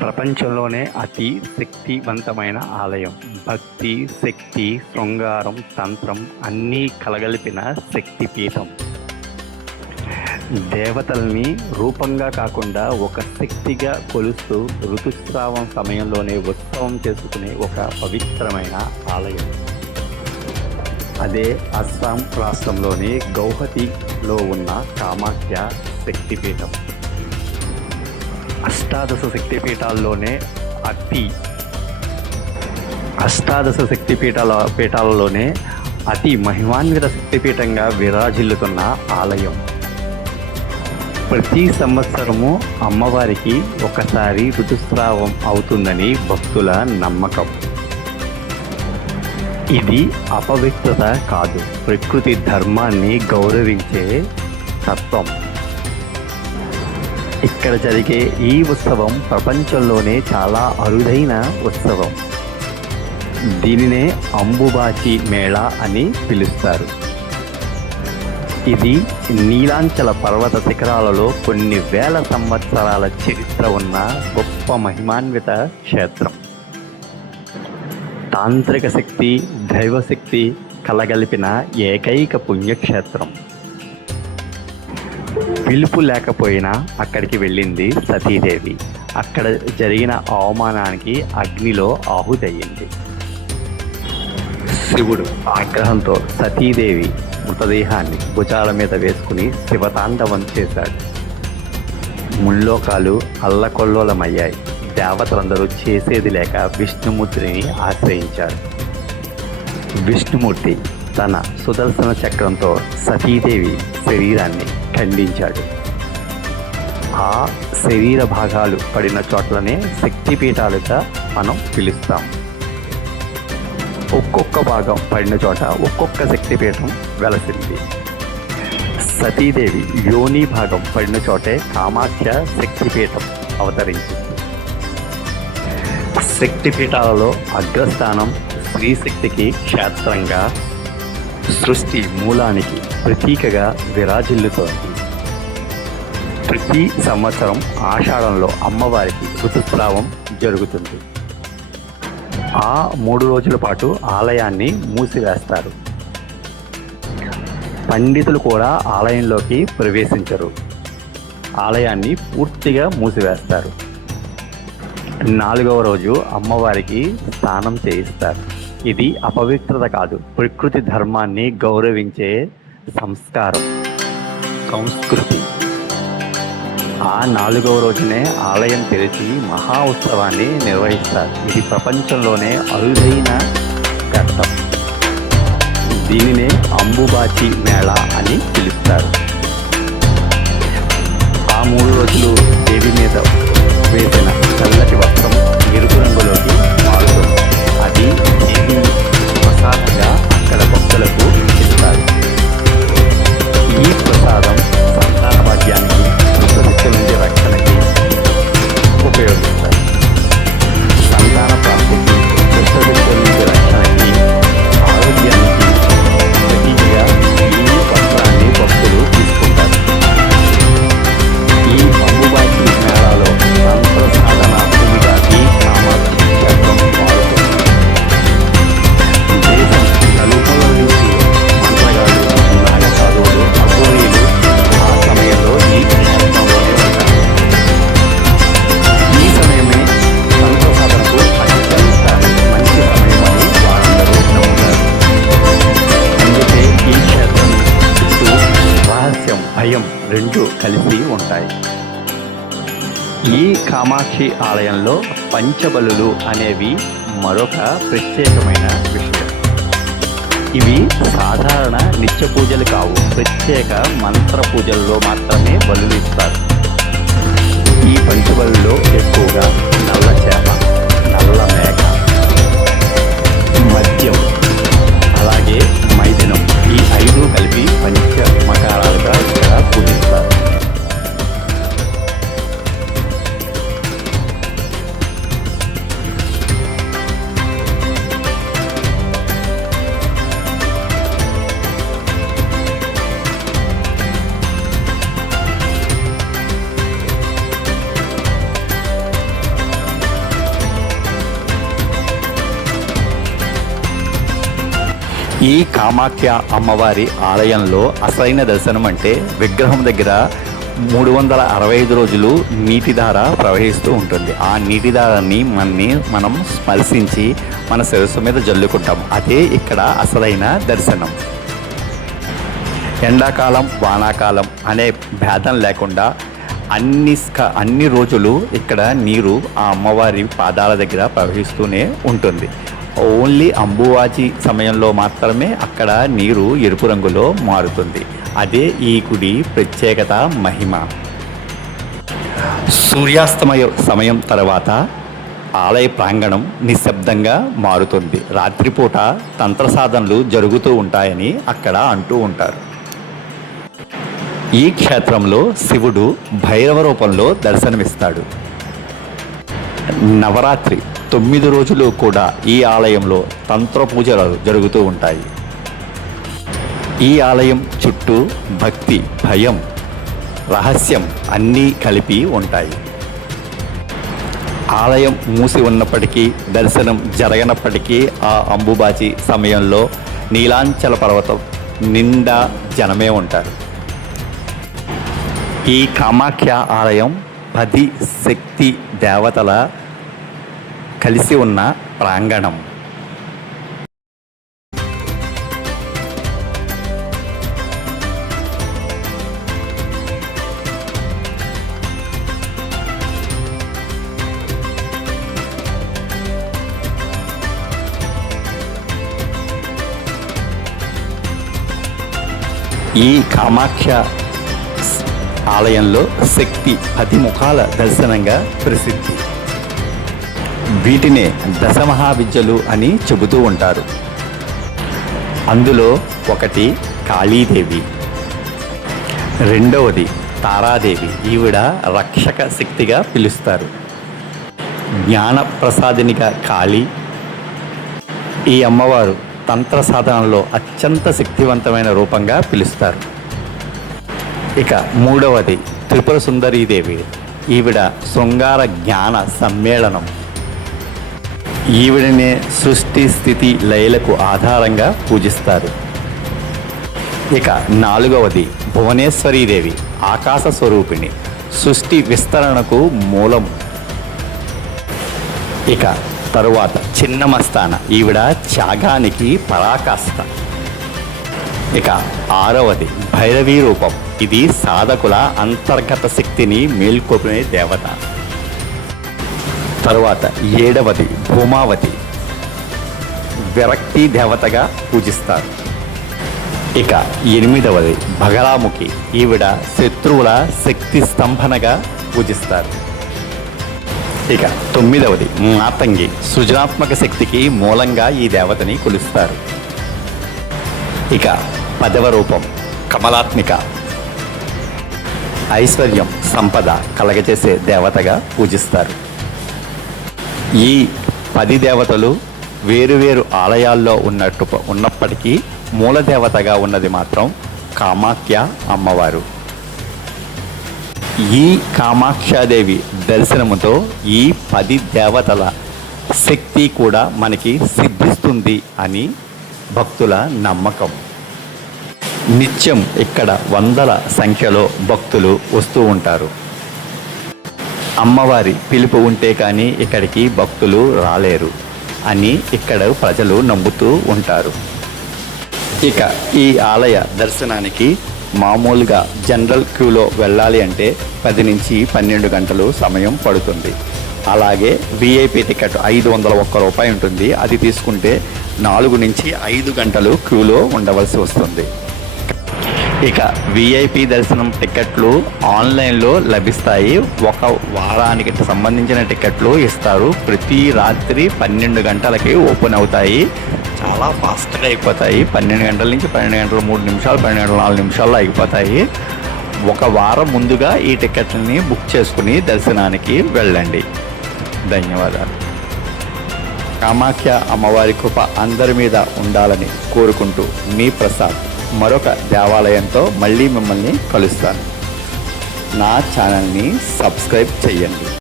ప్రపంచంలోనే అతి శక్తివంతమైన ఆలయం. భక్తి, శక్తి, శృంగారం, తంత్రం అన్నీ కలగలిపిన శక్తిపీఠం. దేవతల్ని రూపంగా కాకుండా ఒక శక్తిగా కొలుస్తూ ఋతుస్రావం సమయంలోనే ఉత్సవం చేసుకునే ఒక పవిత్రమైన ఆలయం. అదే అస్సాం రాష్ట్రంలోని గౌహతిలో ఉన్న కామాఖ్య శక్తిపీఠం. అష్టాదశ శక్తిపీఠాలలోనే అతి మహిమాన్విత శక్తిపీఠంగా విరాజిల్లుతున్న ఆలయం. ప్రతి సంవత్సరము అమ్మవారికి ఒకసారి ఋతుస్రావం అవుతుందని భక్తుల నమ్మకం. ఇది అపవిత్రత కాదు, ప్రకృతి ధర్మాన్ని గౌరవించే తత్వం. ఇక్కడ జరిగే ఈ ఉత్సవం ప్రపంచంలోనే చాలా అరుదైన ఉత్సవం. దీనినే అంబుబాచి మేళా అని పిలుస్తారు. ఇది నీలాంచల పర్వత శిఖరాలలో కొన్ని వేల సంవత్సరాల చరిత్ర ఉన్న గొప్ప మహిమాన్విత క్షేత్రం. తాంత్రిక శక్తి, దైవశక్తి కలగలిపిన ఏకైక పుణ్యక్షేత్రం. పిలుపు లేకపోయినా అక్కడికి వెళ్ళింది సతీదేవి. అక్కడ జరిగిన అవమానానికి అగ్నిలో ఆహుతయ్యింది. శివుడు ఆగ్రహంతో సతీదేవి మృతదేహాన్ని భుజాల మీద వేసుకుని శివతాండవం చేశాడు. ముల్లోకాలు అల్లకొల్లోలమయ్యాయి. దేవతలందరూ చేసేది లేక విష్ణుమూర్తిని ఆశ్రయించారు. విష్ణుమూర్తి తన సుదర్శన చక్రంతో సతీదేవి శరీరాన్ని ఖండించాడు. ఆ శరీర భాగాలు పడిన చోట్లనే శక్తిపీఠాలుగా మనం పిలుస్తాం. ఒక్కొక్క భాగం పడిన చోట ఒక్కొక్క శక్తిపీఠం వెలసింది. సతీదేవి యోని భాగం పడిన చోటే కామాఖ్య శక్తిపీఠం అవతరించింది. శక్తిపీఠాలలో అగ్రస్థానం స్త్రీశక్తికి క్షేత్రంగా, సృష్టి మూలానికి ప్రతీకగా విరాజిల్లుతోంది. ప్రతి సంవత్సరం ఆషాఢంలో అమ్మవారికి ఋతుస్రావం జరుగుతుంది. ఆ 3 రోజుల పాటు ఆలయాన్ని మూసివేస్తారు. పండితులు కూడా ఆలయంలోకి ప్రవేశించరు. ఆలయాన్ని పూర్తిగా మూసివేస్తారు. 4వ రోజు అమ్మవారికి స్నానం చేయిస్తారు. ఇది అపవిత్రత కాదు, ప్రకృతి ధర్మాన్ని గౌరవించే సంస్కృతి. ఆ 4వ రోజునే ఆలయం తెరిచి మహా ఉత్సవాన్ని నిర్వహిస్తారు. ఇది ప్రపంచంలోనే అరుదైన ఘట్టం. దీనినే అంబుబాచి మేళా అని పిలుస్తారు. ఆ 3 రోజులు దేవి మీద వేసిన చల్లటి వస్త్రం ఎరుపు రంగులోకి మారుతుంది. అది దేవి ప్రసాదంగా అక్కడ భక్తులకు ఇస్తారు. ఈ ప్రసాదం సంతాన భాగ్యానికి, దుష్టశక్తుల నుండి రక్షణకి ఉపయోగిస్తారు. సంతాన ప్రాప్తికి, దుష్టశక్తుల నుండి రక్షణకి, ఆరోగ్యానికి ప్రతీకగా ఈ వస్త్రాన్ని భక్తులు తీసుకుంటారు. ఈ అంబుబాచి మేళాలో తంత్ర సాధన భూమిగా ఈ కామాఖ్య క్షేత్రం మారుతుంది. దేశం నలుమూలల నుంచి మంత్రగాళ్ళు, నాగసాధువులు, అఘోరీలు ఆ సమయంలో ఈ క్షేత్రంలోనే ఉంటారు. ఈ సమయమే తంత్ర సాధనకు అత్యంత మంచి సమయమని వారందరూ నమ్ముతారు. అందుకే ఈ క్షేత్రం చుట్టూ రహస్యం, భయం రెండూ కలిసి ఉంటాయి. ఈ కామాక్షి ఆలయంలో పంచబలులు అనేవి మరొక ప్రత్యేకమైన విషయం. ఇవి సాధారణ నిత్య పూజలు కావు, ప్రత్యేక మంత్ర పూజల్లో మాత్రమే బలులు ఇస్తారు. ఈ పంచబలుల్లో ఎక్కువగా నల్ల చేప, నల్ల మేక, మద్యం, అలాగే మైథునం, ఈ 5 కలిపి పంచ మకారాలుగా ఇక్కడ పూజిస్తారు. ఈ కామాఖ్య అమ్మవారి ఆలయంలో అసలైన దర్శనం అంటే విగ్రహం దగ్గర 365 రోజులు నీటి ధార ప్రవహిస్తూ ఉంటుంది. ఆ నీటి ధారాన్ని మనం స్పర్శించి మన శిరస్సు మీద జల్లుకుంటాం. అదే ఇక్కడ అసలైన దర్శనం. ఎండాకాలం వానాకాలం అనే భేదం లేకుండా అన్ని రోజులు ఇక్కడ నీరు ఆ అమ్మవారి పాదాల దగ్గర ప్రవహిస్తూనే ఉంటుంది. ఓన్లీ అంబువాచి సమయంలో మాత్రమే అక్కడ నీరు ఎరుపు రంగులో మారుతుంది. అదే ఈ గుడి ప్రత్యేకత, మహిమ. సూర్యాస్తమయ సమయం తర్వాత ఆలయ ప్రాంగణం నిశ్శబ్దంగా మారుతుంది. రాత్రిపూట తంత్ర సాధనలు జరుగుతూ ఉంటాయని అక్కడ అంటూ ఉంటారు. ఈ క్షేత్రంలో శివుడు భైరవ రూపంలో దర్శనమిస్తాడు. నవరాత్రి 9 రోజులు కూడా ఈ ఆలయంలో తంత్ర పూజలు జరుగుతూ ఉంటాయి. ఈ ఆలయం చుట్టూ భక్తి, భయం, రహస్యం అన్నీ కలిపి ఉంటాయి. ఆలయం మూసి ఉన్నప్పటికీ, దర్శనం జరగనప్పటికీ ఆ అంబుబాచి సమయంలో నీలాంచల పర్వతం నిండా జనమే ఉంటారు. ఈ కామాఖ్య ఆలయం 10 శక్తి దేవతల కలిసి ఉన్న ప్రాంగణం. ఈ కామాఖ్య ఆలయంలో శక్తి 10 ముఖాల దర్శనంగా ప్రసిద్ధి. వీటినే దశమహావిద్యలు అని చెబుతూ ఉంటారు. అందులో ఒకటి కాళీదేవి, రెండవది తారాదేవి. ఈవిడ రక్షక శక్తిగా పిలుస్తారు. జ్ఞాన ప్రసాదినిగా కాళీ. ఈ అమ్మవారు తంత్ర సాధనలో అత్యంత శక్తివంతమైన రూపంగా పిలుస్తారు. ఇక మూడవది త్రిపుర సుందరీదేవి. ఈవిడ శృంగార జ్ఞాన సమ్మేళనం. ఈవిడనే సృష్టి స్థితి లయలకు ఆధారంగా పూజిస్తారు. ఇక నాలుగవది భువనేశ్వరీదేవి, ఆకాశ స్వరూపిణి, సృష్టి విస్తరణకు మూలం. ఇక తరువాత చిన్నమస్తాన. ఈవిడ త్యాగానికి పరాకాష్ట. ఇక ఆరవది భైరవీ రూపం. ఇది సాధకుల అంతర్గత శక్తిని మేల్కొనే దేవత. తరువాత ఏడవది భూమావతి, విరక్తి దేవతగా పూజిస్తారు. ఇక ఎనిమిదవది బగలాముఖి. ఈవిడ శత్రువుల శక్తి స్తంభనగా పూజిస్తారు. ఇక తొమ్మిదవది మాతంగి, సృజనాత్మక శక్తికి మూలంగా ఈ దేవతని కొలుస్తారు. ఇక 10వ రూపం కమలాత్మిక, ఐశ్వర్యం సంపద కలగజేసే దేవతగా పూజిస్తారు. ఈ 10 దేవతలు వేరువేరు ఆలయాల్లో ఉన్నప్పటికీ మూల దేవతగా ఉన్నది మాత్రం కామాఖ్య అమ్మవారు. ఈ కామాఖ్యాదేవి దర్శనముతో ఈ 10 దేవతల శక్తి కూడా మనకి సిద్ధిస్తుంది అని భక్తుల నమ్మకం. నిత్యం ఇక్కడ వందల సంఖ్యలో భక్తులు వస్తూ ఉంటారు. అమ్మవారి పిలుపు ఉంటే కానీ ఇక్కడికి భక్తులు రాలేరు అని ఇక్కడ ప్రజలు నమ్ముతూ ఉంటారు. ఇక ఈ ఆలయ దర్శనానికి మామూలుగా జనరల్ క్యూలో వెళ్ళాలి అంటే 10 నుంచి 12 గంటలు సమయం పడుతుంది. అలాగే విఐపి టికెట్ 501 రూపాయి ఉంటుంది. అది తీసుకుంటే 4 నుంచి 5 గంటలు క్యూలో ఉండవలసి వస్తుంది. ఇక విఐపి దర్శనం టికెట్లు ఆన్లైన్లో లభిస్తాయి. ఒక వారానికి సంబంధించిన టికెట్లు ఇస్తారు. ప్రతి రాత్రి 12 గంటలకి ఓపెన్ అవుతాయి. చాలా ఫాస్ట్గా అయిపోతాయి. 12 గంటల నుంచి 12 గంటలు 3 నిమిషాలు, 12 గంటలు 4 నిమిషాల్లో అయిపోతాయి. ఒక వారం ముందుగా ఈ టికెట్లని బుక్ చేసుకుని దర్శనానికి వెళ్ళండి. ధన్యవాదాలు. కామాఖ్య అమ్మవారి కృప అందరి మీద ఉండాలని కోరుకుంటూ మీ ప్రసాద్ మరొక దేవాలయంతో మళ్ళీ మిమ్మల్ని కలుస్తాను. నా ఛానల్ని సబ్స్క్రైబ్ చేయండి.